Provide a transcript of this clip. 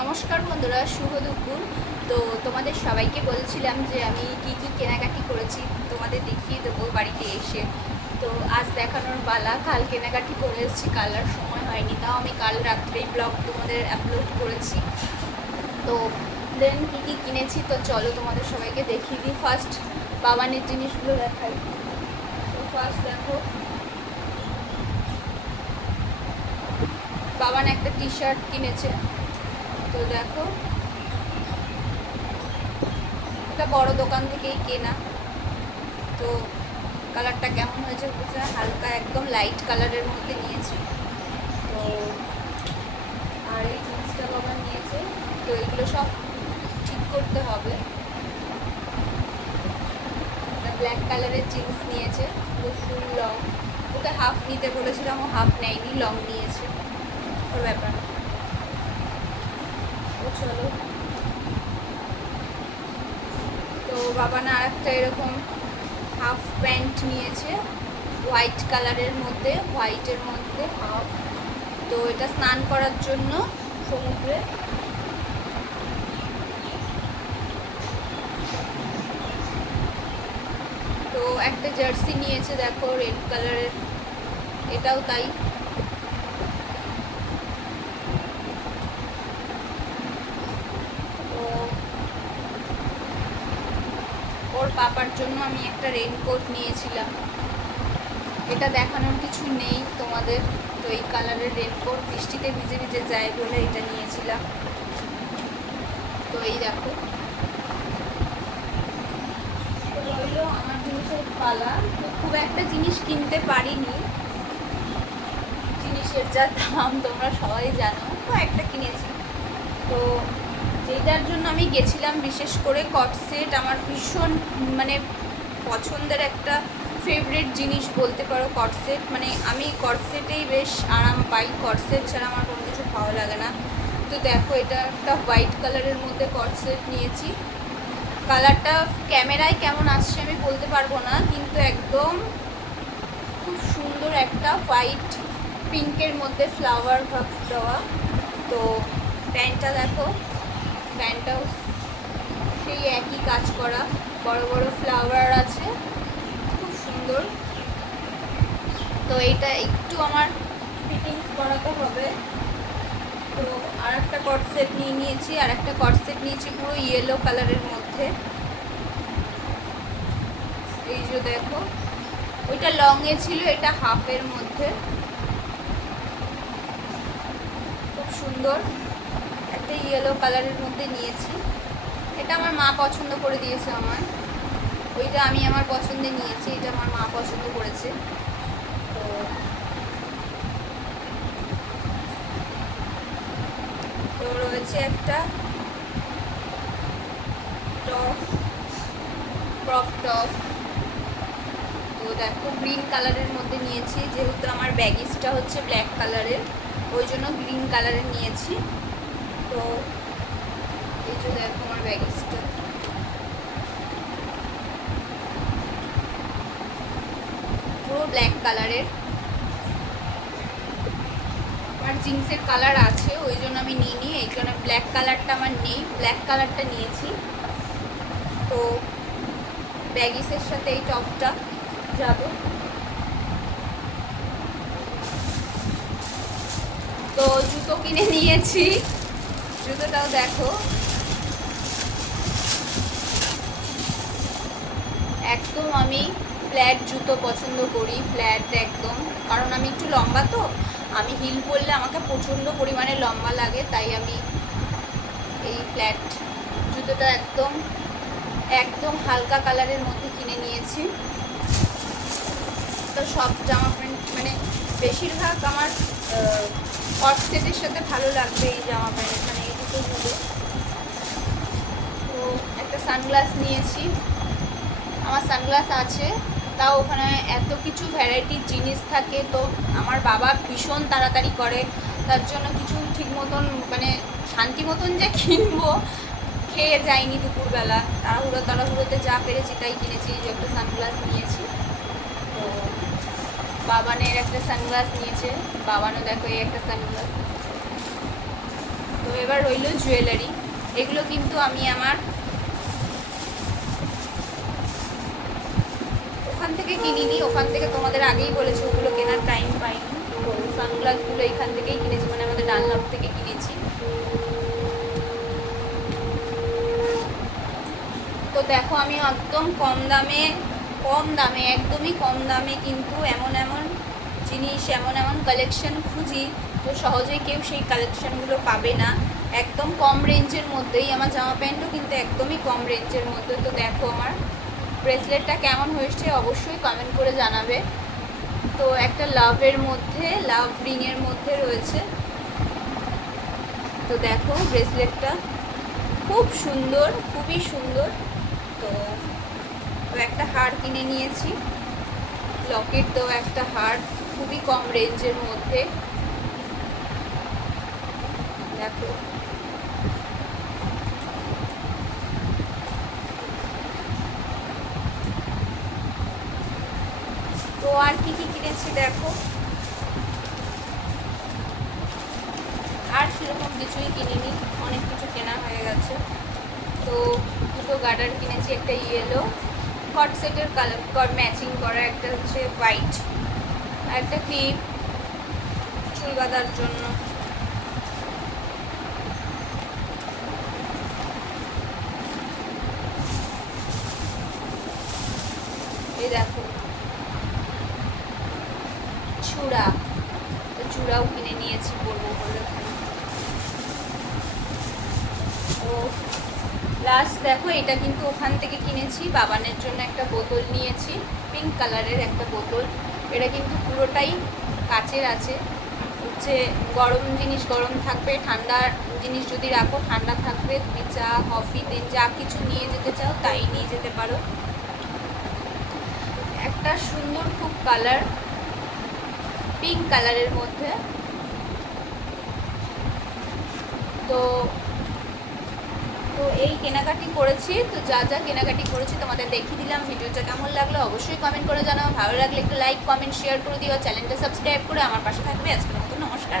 নমস্কার বন্ধুরা, শুভ দুপুর। তো তোমাদের সবাইকে বলছিলাম যে আমি কি কি কেনাকাটি করেছি তোমাদের দেখিয়ে দেবো বাড়িতে এসে। তো আজ দেখানোর পালা। কাল কেনাকাটি করে এসেছি, কাল আর সময় হয়নি, তাও আমি কাল রাত্রেই ব্লগ তোমাদের আপলোড করেছি। তো দেন কী কী কিনেছি তো চলো তোমাদের সবাইকে দেখিয়ে দিই। ফার্স্ট বাবানের জিনিসগুলো দেখাই। তো ফার্স্ট দেখো, বাবান একটা টি শার্ট কিনেছে। তো দেখো, এটা বড় দোকান থেকেই কেনা। তো কালারটা কেমন হয়েছে বুঝছে, হালকা একদম লাইট কালারের মধ্যে নিয়েছি। তো আর এই জিন্সটা বাবা নিয়েছে, তো এগুলো সব ঠিক করতে হবে। ব্ল্যাক কালারের জিন্স নিয়েছে, ফুল লং। ওকে হাফ নিতে বলেছিলাম, ও হাফ নেয়নি, লং নিয়েছে। ওর ব্যাপার। তো চলো, তো বাবা না আর একটা এরকম হাফ প্যান্ট নিয়েছে, হোয়াইট কালারের মধ্যে, হোয়াইটের মধ্যে হাফ। তো এটা স্নান করার জন্য সমুদ্রে। তো একটা জার্সি নিয়েছে, দেখো রেড কালারের, এটাও তাই। তো ওর পাপার জন্য আমি একটা রেনকোট নিয়েছিলাম, এটা দেখানোর কিছু নেই তোমাদের। তো এই কালারের রেনকোট বৃষ্টিতে ভিজে ভিজে যায় বলে এটা নিয়েছিলাম। তো এই দেখো, রইলো আমার জিনিসের পালা। তো খুব একটা জিনিস কিনতে পারিনি, জিনিসের যা দাম তোমরা সবাই জানো, তো একটা কিনেছি। তো যেটার জন্য আমি গেছিলাম বিশেষ করে কট সেট, আমার ভীষণ মানে পছন্দের একটা ফেভারিট জিনিস বলতে পারো কট সেট। মানে আমি কট সেটেই বেশ আরাম পাই, কট সেট ছাড়া আমার কোনো কিছু ভালো লাগে না। তো দেখো, এটা একটা হোয়াইট কালারের মধ্যে কট সেট নিয়েছি। কালারটা ক্যামেরায় কেমন আসছে আমি বলতে পারবো না, কিন্তু একদম খুব সুন্দর একটা হোয়াইট পিঙ্কের মধ্যে ফ্লাওয়ার ভাব দেওয়া। তো প্যান্টটা দেখো, প্যান্টটাও সেই একই কাজ করা, বড় বড় ফ্লাওয়ার আছে, খুব সুন্দর। তো এইটা একটু আমার ফিটিংস করাতে হবে। তো আর একটা কট সেট নিয়েছি, আর একটা কট সেট নিয়েছি পুরো ইয়েলো কালারের মধ্যে। এই যে দেখো, ওইটা লংয়ে ছিল, এটা হাফের মধ্যে, খুব সুন্দর একটা ইয়েলো কালারের মধ্যে নিয়েছি। এটা আমার মা পছন্দ করে দিয়েছে আমার, ওইটা আমি আমার পছন্দে নিয়েছি, এটা আমার মা পছন্দ করেছে। তো রয়েছে একটা টপ, ক্রপ টপ। তো দেখো গ্রিন কালারের মধ্যে নিয়েছি, যেহেতু আমার ব্যাগিসটা হচ্ছে ব্ল্যাক কালারের, ওই জন্য গ্রিন কালারের নিয়েছি। তো এই যে দেখো আমার ব্যাগিসটা, পুরো ব্ল্যাক কালারের। আমার জিন্সের কালার আছে, ওই জন্য আমি নিইনি, এই জন্য ব্ল্যাক কালারটা আমার নেই, ব্ল্যাক কালারটা নিয়েছি। তো ব্যাগিসের সাথে এই টপটা যাবে। তো জুতো কিনে নিয়েছি, জুতোটাও দেখো, একদম আমি ফ্ল্যাট জুতো পছন্দ করি, ফ্ল্যাট একদম, কারণ আমি একটু লম্বা, তো আমি হিল পরলে আমাকে প্রচণ্ড পরিমাণে লম্বা লাগে, তাই আমি এই ফ্ল্যাট জুতোটা একদম একদম হালকা কালারের মধ্যে কিনে নিয়েছি। তো সব জামা প্যান্ট মানে বেশিরভাগ আমার কট সেটের সাথে ভালো লাগবে এই জামা প্যান্ট, মানে এই জুতোগুলো। তো একটা সানগ্লাস নিয়েছি, আমার সানগ্লাস আছে, তাও ওখানে এত কিছু ভ্যারাইটির জিনিস থাকে। তো আমার বাবা ভীষণ তাড়াতাড়ি করে, তার জন্য কিছু ঠিক মতন মানে শান্তি মতন যে কিনবো খেয়ে যায়নি দুপুরবেলা, তাড়াহুড়োতে যা পেরেছি তাই কিনেছি। যে একটা সানগ্লাস নিয়েছি, তো বাবানের একটা সানগ্লাস নিয়েছে, বাবানও দেখো এই একটা সানগ্লাস। তো এবার রইল জুয়েলারি। এগুলো কিন্তু আমি আমার ওখান থেকে কিনিনি, ওখান থেকে তোমাদের আগেই বলেছি ওগুলো কেনার টাইম পাইনি। তো সানগ্লাসগুলো এখান থেকেই কিনেছি, মানে আমাদের ডানলপ থেকে কিনেছি। তো দেখো আমি একদম কম দামে একদমই কম দামে কিন্তু এমন জিনিস, এমন কালেকশন খুঁজি, তো সহজেই কেউ সেই কালেকশনগুলো পাবে না। একদম কম রেঞ্জের মধ্যেই আমার জামা প্যান্টও কিন্তু একদমই কম রেঞ্জের মধ্যে। তো দেখো আমার ব্রেসলেটটা কেমন হয়েছে অবশ্যই কমেন্ট করে জানাবে। তো একটা লাভের মধ্যে, লাভ রিংয়ের মধ্যে রয়েছে। তো দেখো ব্রেসলেটটা খুব সুন্দর, খুবই সুন্দর। তো একটা হার কিনে নিয়েছি, লকেট দেওয়া একটা হার, খুবই কম রেঞ্জের মধ্যে। দেখো তো আর কি কি কিনেছি দেখো, আর সেরকম কিছুই কিনিনি, অনেক কিছু কেনা হয়ে গেছে। তো দুটো গার্ডার কিনেছি, একটা ইয়েলো কট সেটের কালার ম্যাচিং করা, একটা হচ্ছে হোয়াইট, আর একটা ক্লিপ চুল বাঁধার জন্য। এই দেখো চূড়া, তো চূড়াও কিনে নিয়েছি পরবো বলে। ও লাস্ট দেখো এটা কিন্তু ওখান থেকে কিনেছি, বাবানের জন্য একটা বোতল নিয়েছি, পিঙ্ক কালারের একটা বোতল। এটা কিন্তু পুরোটাই কাচের আছে, হচ্ছে গরম জিনিস গরম থাকবে, ঠান্ডা জিনিস যদি রাখো ঠান্ডা থাকবে। তুমি চা কফি দিন যা কিছু নিয়ে যেতে চাও তাই নিয়ে যেতে পারো। একটা সুন্দর খুব কালার, পিঙ্ক কালারের মধ্যে। তো তো এই কেনাকাটি করেছি। তো যা যা কেনাকাটি করেছি তোমাদের দেখিয়ে দিলাম। ভিডিওটা কেমন লাগলো অবশ্যই কমেন্ট করে জানাও, ভালো লাগলে একটু লাইক কমেন্ট শেয়ার করে দিও, চ্যানেলটা সাবস্ক্রাইব করে আমার পাশে থাকবে। আজকের মতো নমস্কার।